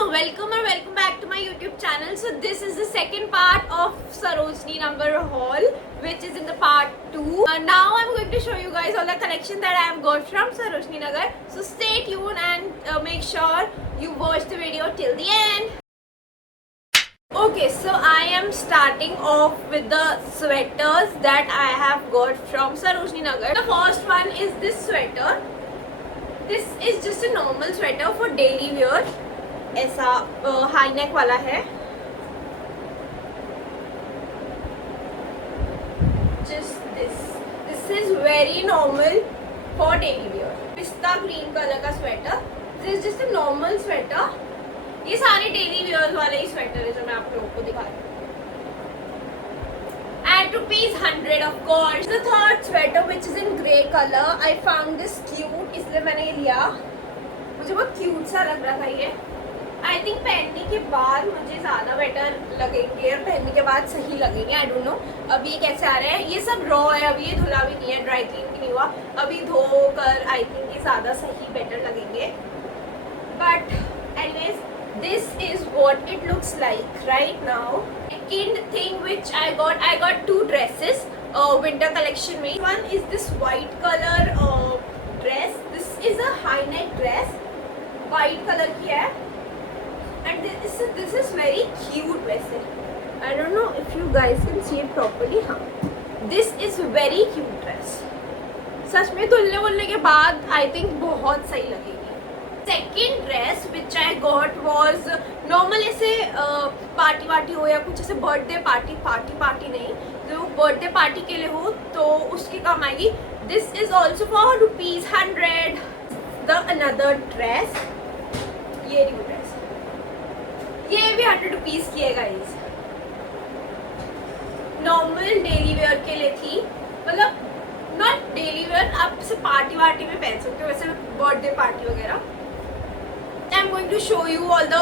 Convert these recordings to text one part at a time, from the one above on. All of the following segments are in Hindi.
So welcome back to my YouTube channel. So this is the second part of Sarojini Nagar haul, which is in the part 2. Now I'm going to show you guys all the collection that I have got from Sarojini Nagar. So stay tuned and make sure you watch the video till the end. Okay, so I am starting off with the sweaters that I have got from Sarojini Nagar. The first one is this sweater. This is just a normal sweater for daily wear. ऐसा हाई नेक वाला है. Just this is very normal for daily wear. पिस्ता ग्रीन कलर का sweater. This is just a normal sweater. ये सारे डेली वेयर वाले ही स्वेटर है जो मैं आप लोगों को दिखा रही हूँ. At ₹100 of course. The third sweater which is in grey color. I found this cute, इसलिए मैंने ये लिया. मुझे बहुत क्यूट सा लग रहा था ये. आई थिंक पहनने के बाद मुझे ज़्यादा बेटर लगेंगे और पहनने के बाद सही लगेंगे. आई डोंट नो अभी ये कैसे आ रहे हैं. ये सब रॉ है, अभी ये धुला भी नहीं है, ड्राई क्लीन भी नहीं हुआ. अभी धोकर आई थिंक ये ज़्यादा सही बेटर लगेंगे. But anyways this is what it looks like right now. Second thing which I got two dresses winter collection में. One is this white color dress. This is a high neck dress, white color की है. And this is very cute वैसे. I don't know if you guys can see it properly. हाँ, this is very cute dress. सच में धुलने के बाद I think बहुत सही लगेगी. Second dress which I got was normal ऐसे पार्टी वार्टी हो या कुछ ऐसे बर्थडे पार्टी नहीं, जो बर्थडे पार्टी के लिए हो तो उसके काम आएगी. This is also for ₹100. The another dress, ये रही ड्रेस, ये भी ₹100 की है गाइस. नॉर्मल डेली वेयर के लिए थी, मतलब नॉट डेली वेयर, आप इसे पार्टी वार्टी में पहन सकते हो, वैसे बर्थडे पार्टी वगैरह. I am going to show you all the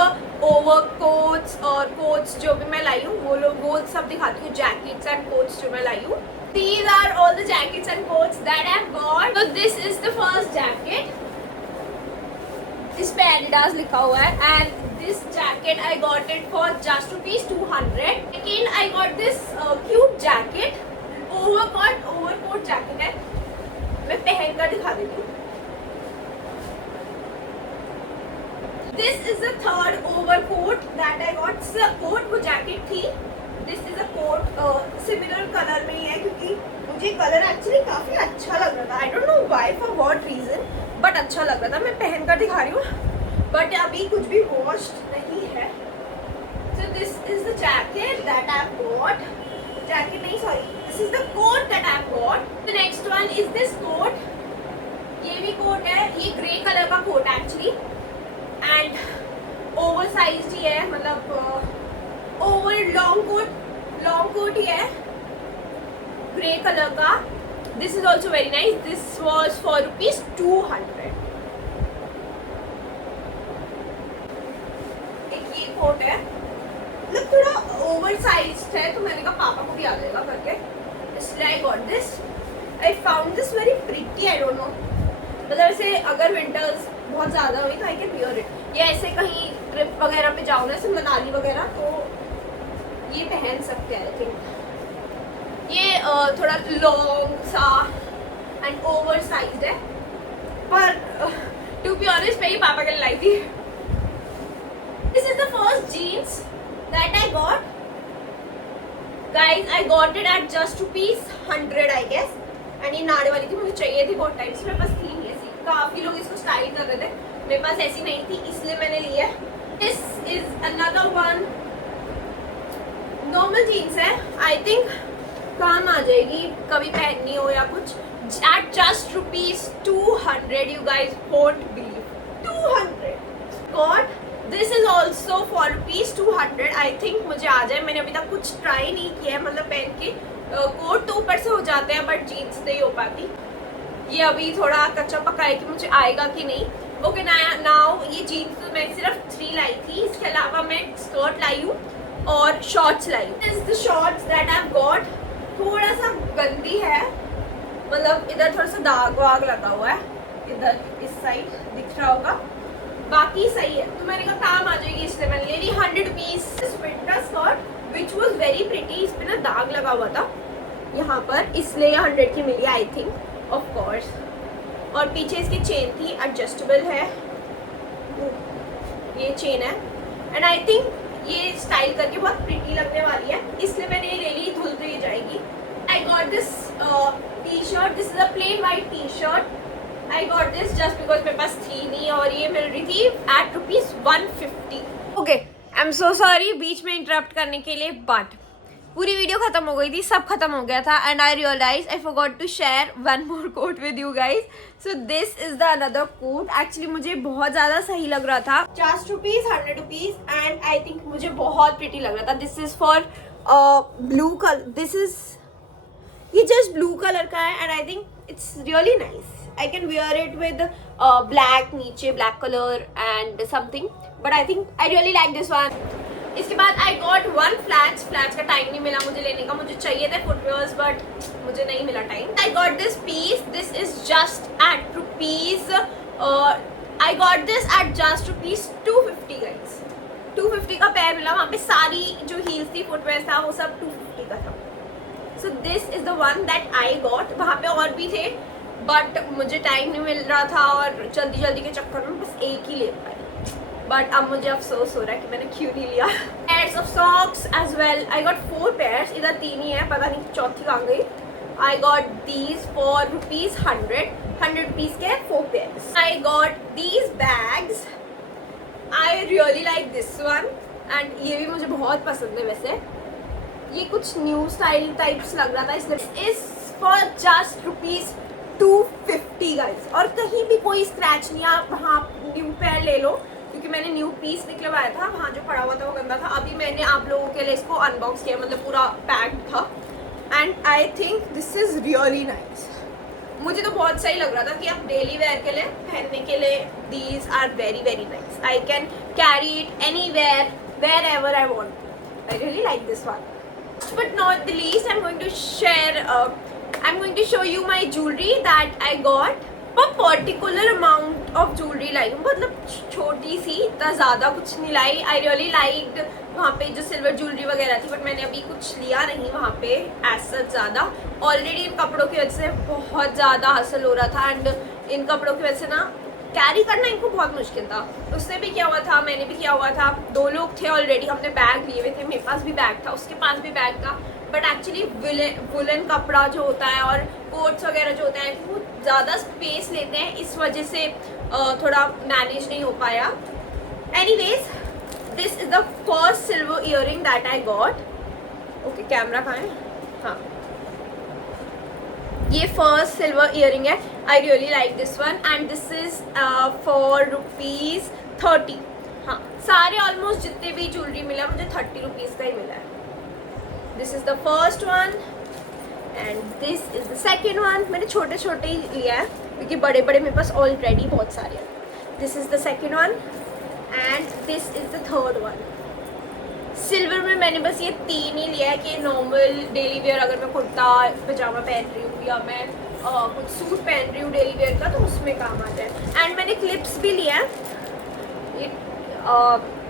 overcoats और कोट्स जो भी मैं लाई हूँ, वो सब दिखाती हूँ. जैकेट्स एंड कोट्स जो मैं लाई हूँ. These are all the jackets and coats that I have got. So this is the first jacket. इस पे Adidas लिखा हुआ है. And this jacket I got it for just ₹200. Again I got this cute jacket. Overcoat jacket है. मैं पहन कर दिखा देती हूँ. This is the third overcoat that I got. This is a coat, वो jacket थी. This is a coat similar color में ही है क्योंकि मुझे कलर एक्चुअली काफी अच्छा लग रहा था. I don't know why, for what reason, but अच्छा लग रहा था. मैं पहन कर दिखा रही हूँ, but अभी कुछ भी washed नहीं है. So this is the jacket that I bought. Jacket नहीं, sorry. This is the coat that I bought. The next one is this coat. ये भी coat है. ये grey color का coat एक्चुअली. एंड ओवर साइज ही है, मतलब ओवर लॉन्ग कोट ही है, ग्रे कलर का. This is also very nice. This was for ₹200. एक ये कोट है, मतलब थोड़ा ओवर साइज है, तो मैंने कहा पापा को भी आ जाएगा करके, इसलिए I got this. I found this very pretty. I don't know, मतलब ऐसे अगर विंटर्स बहुत ज़्यादा हुई तो आई कैन वियर इट, या ऐसे कहीं ट्रिप वगैरह पे जाओ ना, जैसे मनाली वगैरह, तो ये पहन सकते हैं. आई थिंक ये थोड़ा लॉन्ग सा एंड ओवर साइज है, पर टू बी ऑनेस्ट मैं ही पापा के लिए लाई थी. This is the first jeans that I got guys. I got it at just ₹100 I guess. And ये नाड़े वाली थी, मुझे चाहिए थी बहुत टाइम से, मेरे पास थी नहीं ऐसी. काफी लोग इसको स्टाइल कर रहे थे, मेरे पास ऐसी नहीं थी, इसलिए मैंने लिया. This is another one. Normal jeans है, आई थिंक काम आ जाएगी कभी पहननी हो या कुछ. At just ₹200. You guys won't believe, 200 got. This is also for ₹200. I think मुझे आ जाए. मैंने अभी तक कुछ ट्राई नहीं किया है, मतलब पहन के. कोट तो ऊपर से हो जाते हैं, बट जीन्स नहीं हो पाती. ये अभी थोड़ा कच्चा पका है कि मुझे आएगा कि नहीं. ओके नाउ ये जीन्स तो मैं सिर्फ 3 लाई थी. इसके अलावा मैं स्कर्ट लाई हूँ और शॉर्ट्स लाई हूँ. This the shorts that I got. थोड़ा सा गंदी है, मतलब इधर थोड़ा सा दाग वाग लगा हुआ है, इधर इस साइड दिख रहा होगा. बाकी सही है, तो मैंने कहा काम आ जाएगी इसलिए मैंने ले ली 100 rupees winter skirt which was very pretty. इस पे ना दाग लगा हुआ था यहाँ पर, इसलिए 100 की मिली आई थिंक ऑफ कोर्स। और पीछे इसकी चेन थी, एडजस्टेबल है, ये चेन है एंड आई थिंक ये स्टाइल करके बहुत प्रिटी लगने वाली है, इसलिए मैंने ये ले ली, धुल तो ये जाएगी। I got this T shirt, this is a plain white T shirt. I got this just because मेरे पास थी नहीं और ये मिल रही थी at ₹150। Okay, I'm so sorry बीच में इंटरप्ट करने के लिए, बट पूरी वीडियो खत्म हो गई थी, सब खत्म हो गया था and I realize I forgot to share one more coat with you guys. So this is the another coat. Actually मुझे बहुत ज़्यादा सही लग रहा था, ₹50 ₹100 एंड आई थिंक मुझे बहुत प्रिटी लग रहा था। This is for blue colour, this is ये जस्ट ब्लू कलर का है and I think it's really nice. I can wear it with black नीचे black color and something, but I think I really like this one. इसके बाद I got one flats का टाइम नहीं मिला मुझे लेने का, मुझे चाहिए थे फुटवेयर्स बट मुझे नहीं मिला time. I got this piece, this is just at rupees I got this at just ₹250 guys। 250 का पैर मिला, वहाँ पे सारी जो हील्स थी फुटवेयर था वो सब 250 का था। So this is the one that I got। वहाँ पे और भी थे बट मुझे टाइम नहीं मिल रहा था और जल्दी जल्दी के चक्कर में बस एक ही ले पाई, बट अब मुझे अफसोस हो रहा है कि मैंने क्यों नहीं लिया। Pairs of socks as well, I got 4 pairs, इधर 3 ही है, पता नहीं चौथी कहाँ गई। आई गॉट दीज फॉर ₹100 के 4 pairs. I got these bags, I really like this one and ये भी मुझे बहुत पसंद है। वैसे ये कुछ न्यू स्टाइल टाइप्स लग रहा था, इसलिए इज फॉर जस्ट ₹250 गाइस। और कहीं भी कोई स्क्रैच नहीं, आप वहाँ न्यू पेयर ले लो क्योंकि मैंने न्यू पीस निकलवाया था, वहाँ जो पड़ा हुआ था वो गंदा था। अभी मैंने आप लोगों के लिए इसको अनबॉक्स किया, मतलब पूरा पैक्ड था and I think this is really nice. मुझे तो बहुत सही लग रहा था कि आप डेली वेयर के लिए पहनने के लिए these are very very nice. I can carry it anywhere wherever I want. I really like this one. But not the least, I'm going to show you my jewelry that I got। a particular amount of jewelry लाई हूँ, मतलब छोटी सी, इतना ज़्यादा कुछ नहीं लाई। I really liked वहाँ पे जो सिल्वर ज्वेलरी वगैरह थी, बट मैंने अभी कुछ लिया नहीं वहाँ पे एज सच ज़्यादा। ऑलरेडी इन कपड़ों की वजह से बहुत ज़्यादा हासिल हो रहा था एंड इन कपड़ों की वजह से ना कैरी करना इनको बहुत मुश्किल था। उसने भी किया हुआ था, मैंने भी किया हुआ था, 2 लोग थे ऑलरेडी, हमने बैग लिए हुए थे, मेरे पास भी बैग था, उसके पास भी बैग था। बट एक्चुअली वुलन कपड़ा जो होता है और कोट्स वगैरह जो होते हैं वो ज़्यादा स्पेस लेते हैं, इस वजह से थोड़ा मैनेज नहीं हो पाया। Anyways this is the first silver earring that I got. Okay, camera कहाँ है? हाँ, ये फर्स्ट सिल्वर ईयरिंग है। I really like this one and this is for ₹30। हाँ, सारे ऑलमोस्ट जितने भी ज्वेलरी मिला मुझे ₹30 का ही मिला है। This is the first one and this is the second one. मैंने छोटे छोटे ही लिया है क्योंकि बड़े बड़े मेरे पास ऑलरेडी बहुत सारे हैं। This is the second one and this is the third one. Silver में मैंने बस ये 3 ही लिया है कि नॉर्मल डेली वेयर अगर मैं कुर्ता पजामा पहन रही हूँ या मैं कुछ सूट पहन रही हूँ डेली वेयर का तो उसमें काम आ जाए। एंड मैंने क्लिप्स भी लिया है, ये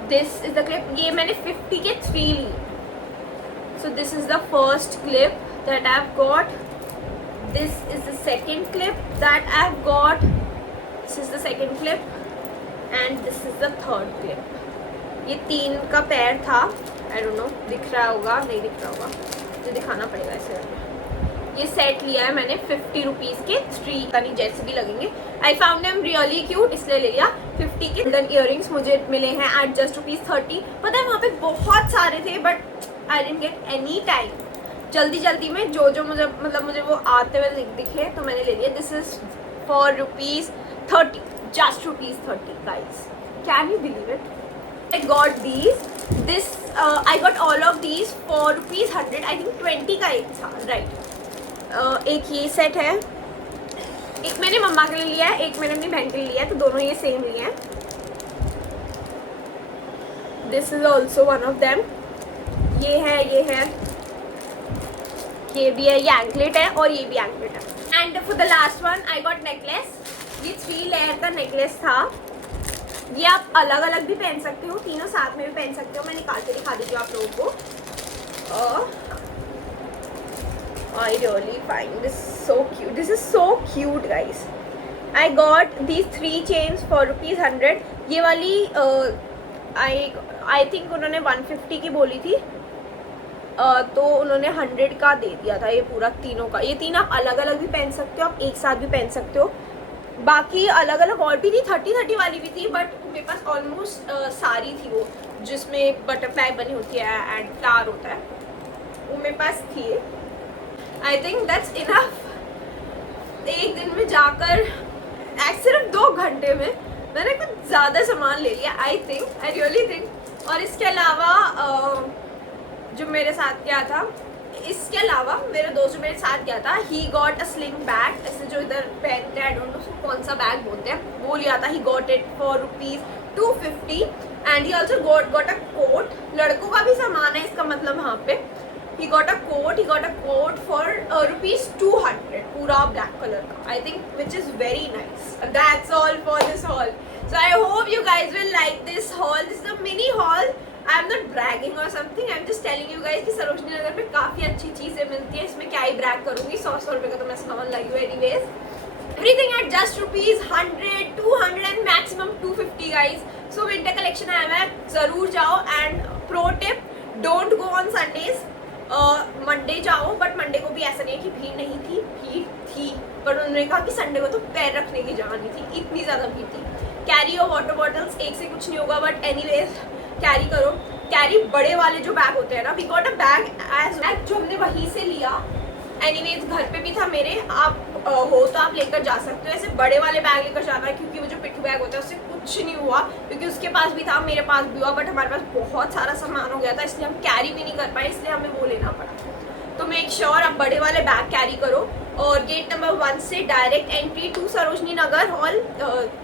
दिस इज द क्लिप, ये मैंने 50 के 3 ली। So this is the first clip that I've got. This is the second clip that I've got. This is the second clip and this is the third clip. ये 3 का पैर था। I don't know, दिख रहा होगा नहीं दिख रहा होगा, मुझे दिखाना पड़ेगा इसे। ये सेट लिया है मैंने ₹50 के 3, पता नहीं जैसे भी लगेंगे। I found them really cute इसलिए ले लिया। 50 के गोल्डन इयररिंग्स मुझे मिले हैं at just ₹30। पता है वहाँ पे बहुत सारे थे but I didn't get any time। जल्दी जल्दी में जो मुझे मुझे वो आते हुए दिखे तो मैंने ले लिया। This is for ₹30, just ₹30 guys। Can you believe it? I got these। This I got all of these for ₹100। I think 20 का एक था, राइट। एक ये सेट है, एक मैंने मम्मा के लिए लिया है, एक मैंने अपनी बहन के लिए लिया है, तो दोनों ये सेम लिए हैं। This is also one of them. ये है, ये भी है, ये एंकलेट है और ये भी एंकलेट है। And for the last one I got necklace. ये 3 लेयर का नेकलेस था ये आप अलग अलग भी पहन सकते हो, तीनों साथ में भी पहन सकते हो। मैं निकाल के दिखा देती हूँ आप लोगों को। I really find this so cute. This is so cute, guys. I got these 3 chains for ₹100. ये वाली I think उन्होंने 150 की बोली थी, तो उन्होंने 100 का दे दिया था ये पूरा तीनों का। ये तीन आप अलग अलग भी पहन सकते हो, आप एक साथ भी पहन सकते हो। बाकी अलग अलग और भी थी, 30 वाली भी थी, बट मेरे पास ऑलमोस्ट सारी थी वो जिसमें बटरफ्लाई बनी होती है एंड फ्लावर होता है, वो मेरे पास थी। I think that's enough. एक दिन में जाकर सिर्फ 2 घंटे में मैंने कुछ ज़्यादा सामान ले लिया, आई रियली थिंक। और इसके अलावा जो मेरे साथ गया था, इसके अलावा मेरे दोस्त जो मेरे साथ गया था, he got a sling bag, ऐसे जो इधर पहनते हैं, आई डोंट नो उसको कौन सा बैग बोलते हैं, वो लिया था। He got it for ₹250 and he also got a coat. लड़कों का भी सामान है इसका मतलब वहाँ पे। he got a coat for ₹200, पूरा black color का, I think, which is very nice. That's all for this haul. So I hope you guys will like this haul. This is a mini haul. I'm not bragging or something. I'm just telling you guys कि सरोजनी नगर में काफ़ी अच्छी चीज़ें मिलती हैं। इसमें क्या ही ब्रैग करूँगी, 100 रुपये का तो मैं सामान लाई हूँ anyways. Everything at just ₹100, 200 and maximum 250 guys. So winter collection आया है, ज़रूर जाओ। And pro tip, don't go on Sundays. Monday जाओ, बट मंडे को भी ऐसा नहीं है कि भीड़ नहीं थी, भीड़ थी, पर उन्होंने कहा कि संडे को तो पैर रखने की जगह नहीं थी, इतनी ज़्यादा भीड़ थी। कैरी और वाटर बॉटल्स, एक से कुछ नहीं होगा, बट एनीवेज कैरी करो। कैरी बड़े वाले जो बैग होते हैं ना, we got a bag as bag जो हमने वहीं से लिया। एनीवेज घर पे भी था मेरे, आप हो तो आप लेकर जा सकते हो। ऐसे बड़े वाले बैग लेकर जाना है, क्योंकि वो जो पिट्ठू बैग होता है उससे कुछ नहीं हुआ, क्योंकि उसके पास भी था, मेरे पास भी हुआ, बट हमारे पास बहुत सारा सामान हो गया था, इसलिए हम कैरी भी नहीं कर पाए, इसलिए हमें वो लेना पड़ा। तो मेक श्योर आप बड़े वाले बैग कैरी करो। और गेट नंबर 1 से direct entry to Sarojini Nagar hall,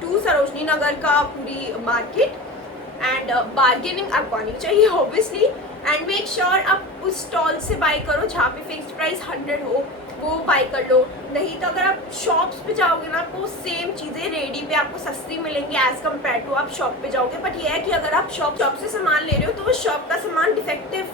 to Sarojini Nagar का पूरी मार्केट। एंड बार्गेनिंग आपको आनी चाहिए ऑब्वियसली। एंड मेक श्योर आप उस स्टॉल से बाई करो जहाँ पे फिक्स्ड प्राइस 100 हो, वो बाई कर लो। नहीं तो अगर आप शॉप्स पे जाओगे ना, आपको सेम चीज़ें रेडी पे आपको सस्ती मिलेंगी एज़ कम्पेयर टू आप शॉप पे जाओगे। बट ये है कि अगर आप शॉप से सामान ले रहे हो तो वो शॉप का सामान डिफेक्टिव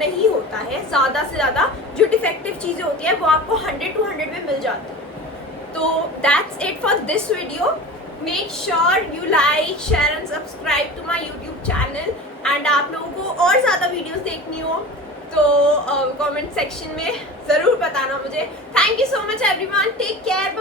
नहीं होता है। ज़्यादा से ज़्यादा जो डिफेक्टिव चीज़ें होती है वो आपको 100 to 100 में मिल जाती है। तो that's it for this video. Make sure you like, share and subscribe to my YouTube channel. And आप लोगों को और ज़्यादा वीडियोज़ देखनी हो तो कमेंट सेक्शन में ज़रूर बताना मुझे। Thank you so much everyone, take care.